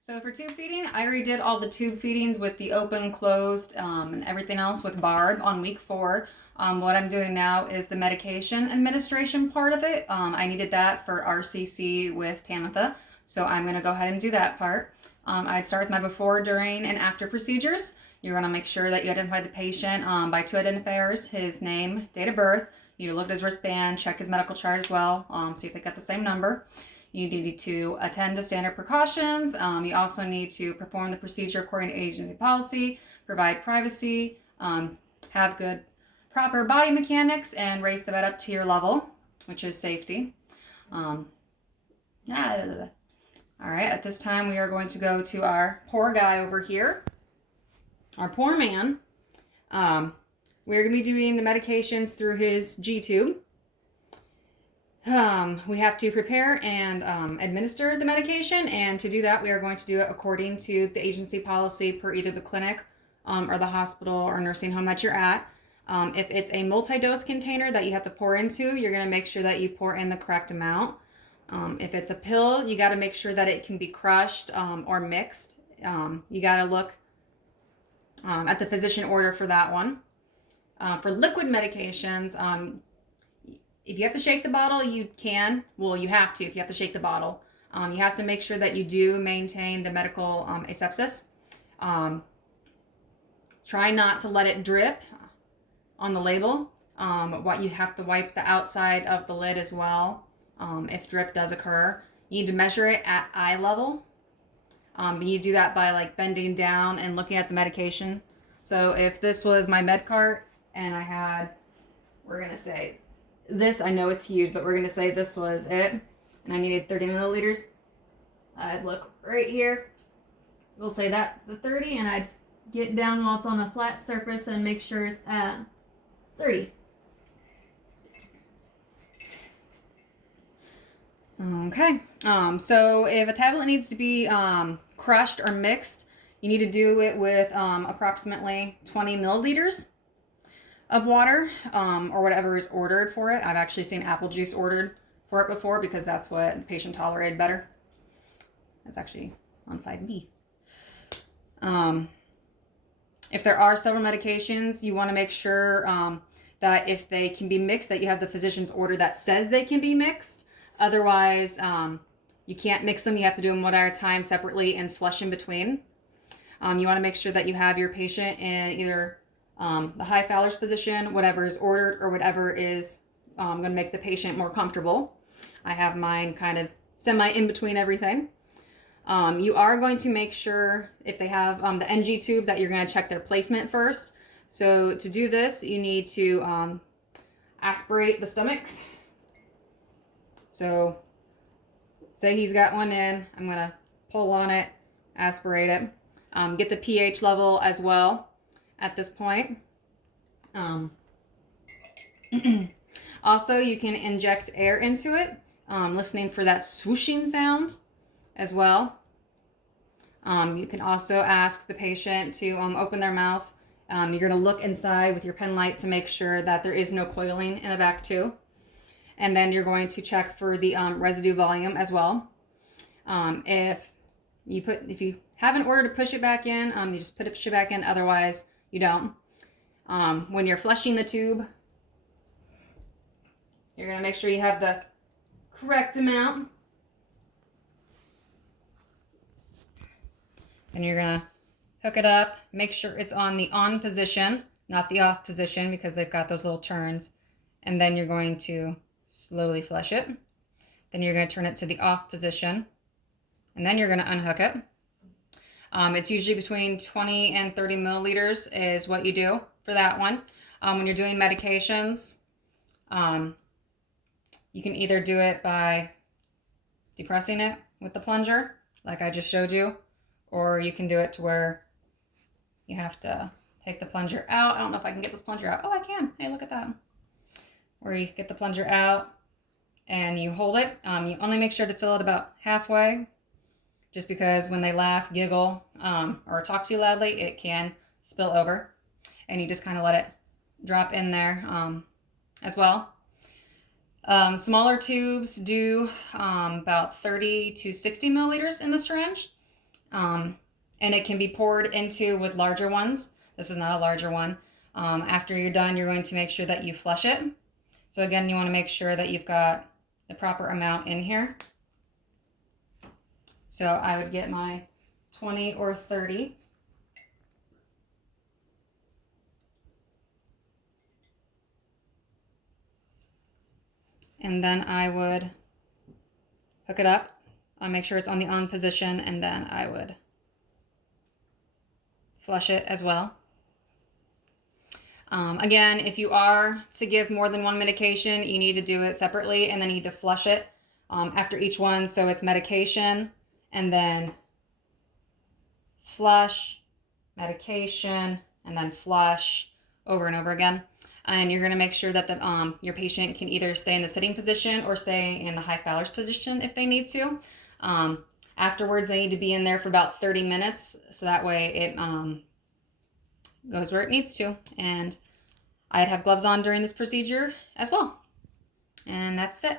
So for tube feeding, I already did all the tube feedings with the open, closed, and everything else with Barb on week 4. What I'm doing now is the medication administration part of it. I needed that for RCC with Tamitha, so I'm going to go ahead and do that part. I'd start with my before, during, and after procedures. You're going to make sure that you identify the patient by 2 identifiers: his name, date of birth. You need to look at his wristband, check his medical chart as well, see if they got the same number. You need to attend to standard precautions. You also need to perform the procedure according to agency policy, provide privacy, have good, proper body mechanics, and raise the bed up to your level, which is safety. Yeah. All right, at this time we are going to go to our poor guy over here, our poor man. We're going to be doing the medications through his G-tube. We have to prepare and administer the medication, and to do that we are going to do it according to the agency policy per either the clinic or the hospital or nursing home that you're at. If it's a multi-dose container that you have to pour into, you're going to make sure that you pour in the correct amount. If it's a pill, you got to make sure that it can be crushed or mixed. You got to look at the physician order for that one. For liquid medications, if you have to shake the bottle, you can. Well, you have to if you have to shake the bottle. You have to make sure that you do maintain the medical asepsis. Try not to let it drip on the label. What you have to wipe the outside of the lid as well if drip does occur. You need to measure it at eye level. You do that by like bending down and looking at the medication. So if this was my med cart and I had, we're gonna say this, I know it's huge, but we're gonna say this was it, and I needed 30 milliliters. I'd look right here. We'll say that's the 30, and I'd get down while it's on a flat surface and make sure it's at 30. Okay. So if a tablet needs to be crushed or mixed, you need to do it with approximately 20 milliliters of water or whatever is ordered for it. I've actually seen apple juice ordered for it before because that's what the patient tolerated better. That's actually on 5B. If there are several medications, you want to make sure that if they can be mixed, that you have the physician's order that says they can be mixed. Otherwise, you can't mix them. You have to do them one at a time separately and flush in between. You want to make sure that you have your patient in either the high Fowler's position, whatever is ordered, or whatever is going to make the patient more comfortable. I have mine kind of semi in between everything. You are going to make sure if they have the NG tube that you're going to check their placement first. So to do this, you need to aspirate the stomachs. So say he's got one in, I'm going to pull on it, aspirate it, get the pH level as well at this point. Also, you can inject air into it, listening for that swooshing sound as well. You can also ask the patient to open their mouth. You're going to look inside with your pen light to make sure that there is no coiling in the back too. And then you're going to check for the residue volume as well. If you have an order to push it back in, you just push it back in. Otherwise, you don't. When you're flushing the tube, you're going to make sure you have the correct amount. And you're going to hook it up. Make sure it's on the on position, not the off position, because they've got those little turns. And then you're going to slowly flush it. Then you're going to turn it to the off position. And then you're going to unhook it. It's usually between 20 and 30 milliliters is what you do for that one. When you're doing medications, you can either do it by depressing it with the plunger, like I just showed you, or you can do it to where you have to take the plunger out. I don't know if I can get this plunger out. Oh, I can. Hey, look at that. Where you get the plunger out and you hold it. You only make sure to fill it about halfway, just because when they laugh, giggle, or talk too loudly, it can spill over. And you just kind of let it drop in there as well. Smaller tubes do about 30 to 60 milliliters in the syringe. And it can be poured into with larger ones. This is not a larger one. After you're done, you're going to make sure that you flush it. So again, you want to make sure that you've got the proper amount in here. So I would get my 20 or 30. And then I would hook it up. I'll make sure it's on the on position, and then I would flush it as well. Again, if you are to give more than one medication, you need to do it separately, and then you need to flush it after each one. So it's medication, and then flush, medication, and then flush over and over again. And you're going to make sure that your patient can either stay in the sitting position or stay in the high Fowler's position if they need to. Afterwards, they need to be in there for about 30 minutes, so that way it goes where it needs to. And I'd have gloves on during this procedure as well. And that's it.